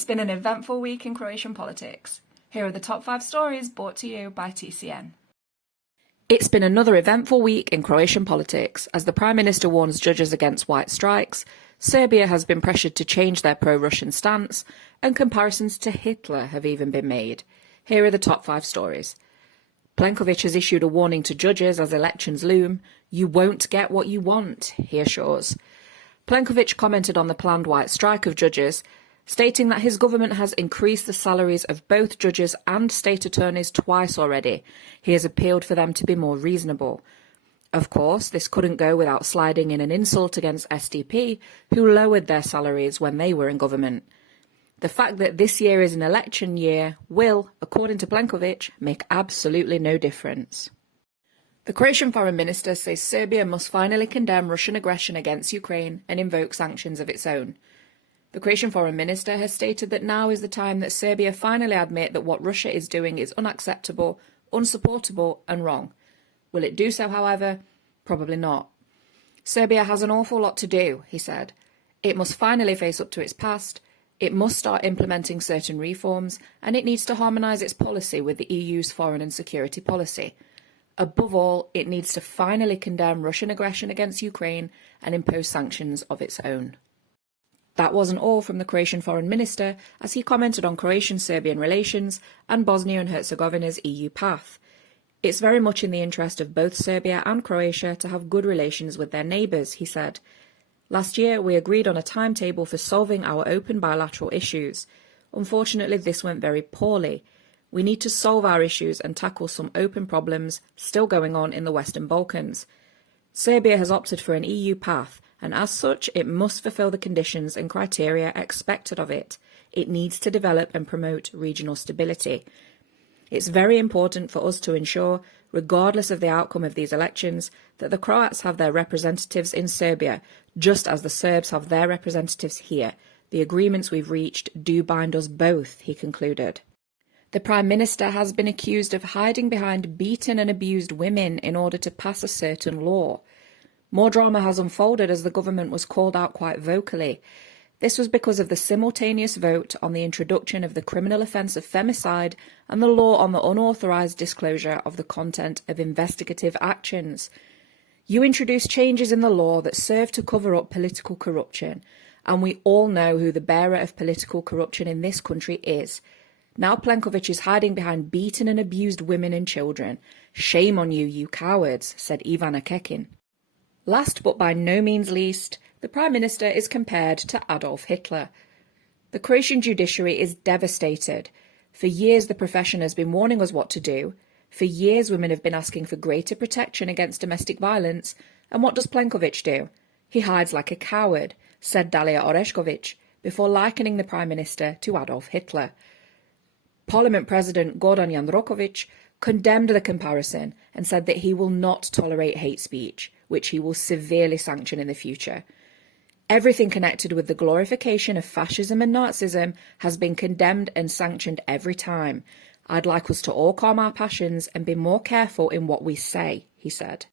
It's been an eventful week in Croatian politics. Here are the top 5 stories brought to you by TCN. It's been another eventful week in Croatian politics as the Prime Minister warns judges against white strikes, Serbia has been pressured to change their pro-Russian stance, and comparisons to Hitler have even been made. Here are the top 5 stories. Plenković has issued a warning to judges as elections loom. You won't get what you want, he assures. Plenković commented on the planned white strike of judges, stating that his government has increased the salaries of both judges and state attorneys twice already. He has appealed for them to be more reasonable. Of course, this couldn't go without sliding in an insult against SDP, who lowered their salaries when they were in government. The fact that this year is an election year will, according to Plenković, make absolutely no difference. The Croatian foreign minister says Serbia must finally condemn Russian aggression against Ukraine and invoke sanctions of its own. The Croatian foreign minister has stated that now is the time that Serbia finally admit that what Russia is doing is unacceptable, unsupportable and wrong. Will it do so, however? Probably not. Serbia has an awful lot to do, he said. It must finally face up to its past, it must start implementing certain reforms, and it needs to harmonise its policy with the EU's foreign and security policy. Above all, it needs to finally condemn Russian aggression against Ukraine and impose sanctions of its own. That wasn't all from the Croatian foreign minister, as he commented on Croatian-Serbian relations and Bosnia and Herzegovina's EU path. It's very much in the interest of both Serbia and Croatia to have good relations with their neighbours, he said. Last year, we agreed on a timetable for solving our open bilateral issues. Unfortunately, this went very poorly. We need to solve our issues and tackle some open problems still going on in the Western Balkans. Serbia has opted for an EU path, and as such, it must fulfil the conditions and criteria expected of it. It needs to develop and promote regional stability. It's very important for us to ensure, regardless of the outcome of these elections, that the Croats have their representatives in Serbia, just as the Serbs have their representatives here. The agreements we've reached do bind us both, he concluded. The Prime Minister has been accused of hiding behind beaten and abused women in order to pass a certain law. More drama has unfolded as the government was called out quite vocally. This was because of the simultaneous vote on the introduction of the criminal offence of femicide and the law on the unauthorised disclosure of the content of investigative actions. You introduced changes in the law that serve to cover up political corruption, and we all know who the bearer of political corruption in this country is. Now Plenković is hiding behind beaten and abused women and children. Shame on you, you cowards, said Ivana Kekin. Last but by no means least, the Prime Minister is compared to Adolf Hitler. The Croatian judiciary is devastated. For years the profession has been warning us what to do. For years women have been asking for greater protection against domestic violence. And what does Plenković do? He hides like a coward, said Dalia Orešković, before likening the Prime Minister to Adolf Hitler. Parliament President Gordan Jandroković condemned the comparison and said that he will not tolerate hate speech, which he will severely sanction in the future. Everything connected with the glorification of fascism and Nazism has been condemned and sanctioned every time. I'd like us to all calm our passions and be more careful in what we say, he said.